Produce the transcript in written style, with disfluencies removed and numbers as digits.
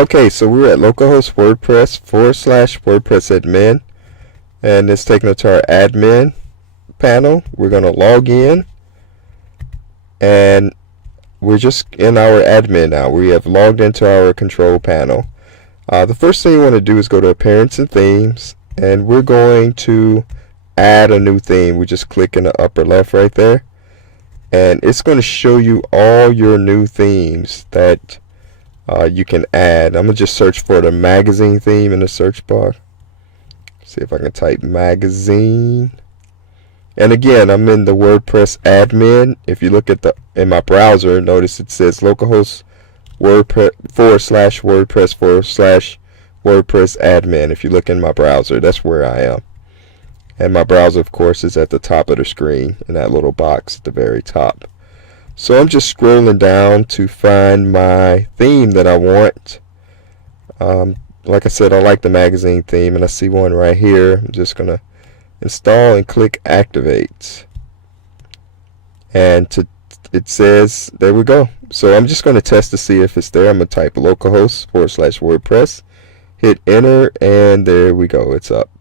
Okay, so we're at localhost WordPress / WordPress admin, and it's taking us to our admin panel. We're going to log in, and we're just in our admin now. We have logged into our control panel. The first thing you want to do is go to Appearance and Themes, and we're going to add a new theme. We just click in the upper left right there, and it's going to show you all your new themes that you can add. I'm going to just search for the magazine theme in the search bar. See if I can type magazine. And again, I'm in the WordPress admin. If you look at in my browser, notice it says localhost WordPress / WordPress / WordPress admin. If you look in my browser, that's where I am. And my browser, of course, is at the top of the screen in that little box at the very top. So I'm just scrolling down to find my theme that I want. Like I said, I like the magazine theme, and I see one right here. I'm just going to install and click activate. And it says, there we go. So I'm just going to test to see if it's there. I'm going to type localhost / WordPress, hit enter, and there we go. It's up.